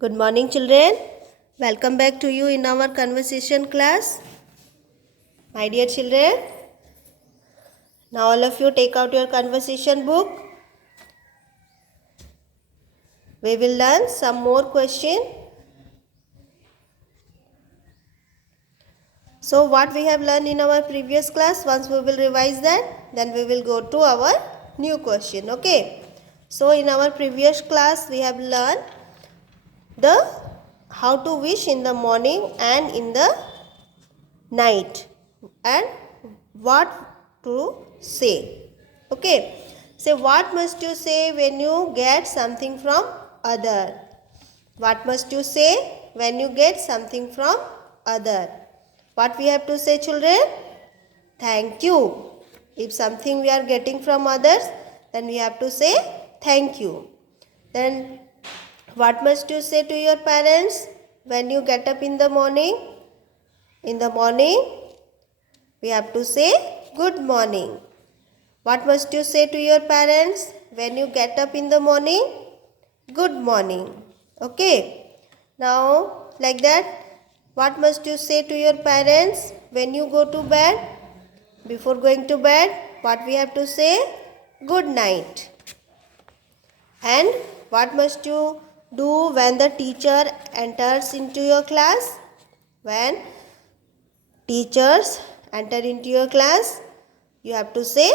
Good morning, children. Welcome back to you in our conversation class. My dear children, now all of you take out your conversation book. We will learn some more questions. So what we have learned in our previous class, once we will revise that, then we will go to our new question. Okay. So in our previous class, we have learned the how to wish in the morning and in the night and what to say. Okay. Say what must you say when you get something from other? What must you say when you get something from other? What we have to say, children? Thank you. If something we are getting from others, then we have to say thank you. Then what must you say to your parents when you get up in the morning? In the morning, we have to say good morning. What must you say to your parents when you get up in the morning? Good morning. Okay. Now, like that, what must you say to your parents when you go to bed? Before going to bed, what we have to say? Good night. And what must you do when the teacher enters into your class? When teachers enter into your class, you have to say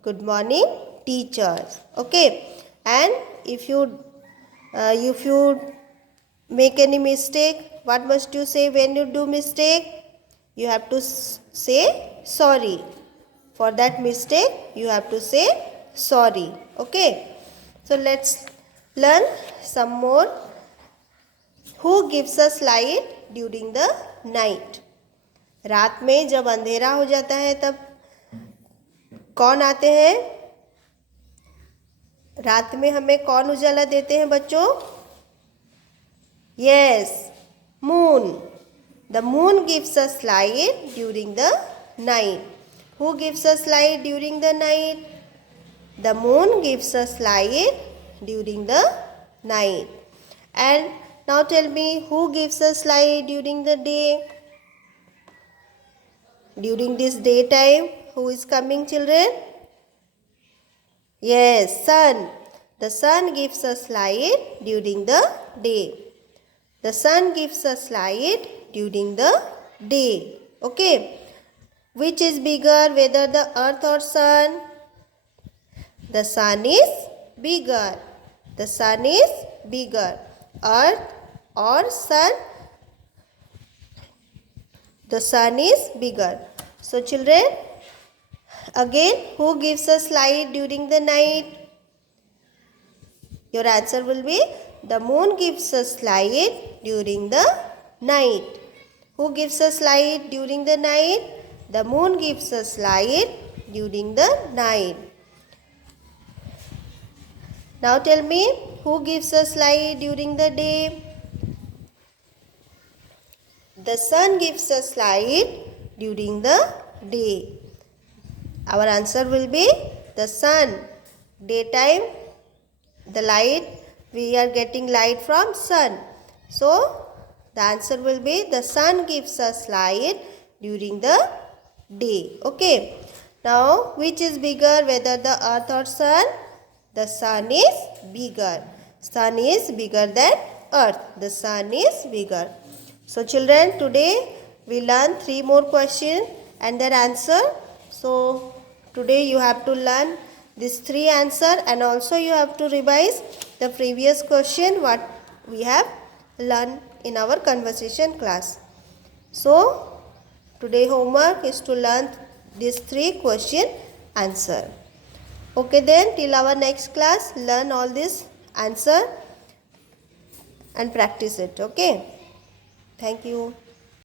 good morning, teachers. Okay. And if you make any mistake, what must you say when you do mistake? You have to say sorry. For that mistake, you have to say sorry. Okay. So let's learn some more. Who gives us light during the night? रात में जब अंधेरा हो जाता है तब कौन आते हैं? रात में हमें कौन उजाला देते हैं बच्चों? Yes, moon. The moon gives us light during the night. Who gives us light during the night? The moon gives us light during the night. And now tell me, who gives us light during the day? During this daytime, who is coming, children? Yes, sun. The sun gives us light during the day. The sun gives us light during the day. Okay. Which is bigger, whether the earth or sun? The sun is bigger. The sun is bigger. Earth or sun? The sun is bigger. So children, again, who gives us light during the night? Your answer will be the moon gives us light during the night. Who gives us light during the night? The moon gives us light during the night. Now tell me, who gives us light during the day? The sun gives us light during the day. Our answer will be the sun. Daytime, the light, we are getting light from sun. So, the answer will be the sun gives us light during the day. Okay. Now, which is bigger, whether the earth or sun? The sun is bigger. Sun is bigger than earth. The sun is bigger. So, children, today we learn 3 more questions and their answer. So, today you have to learn these 3 answers and also you have to revise the previous question what we have learned in our conversation class. So, today homework is to learn these 3 question answer. Okay then, till our next class, learn all this answer and practice it. Okay. Thank you.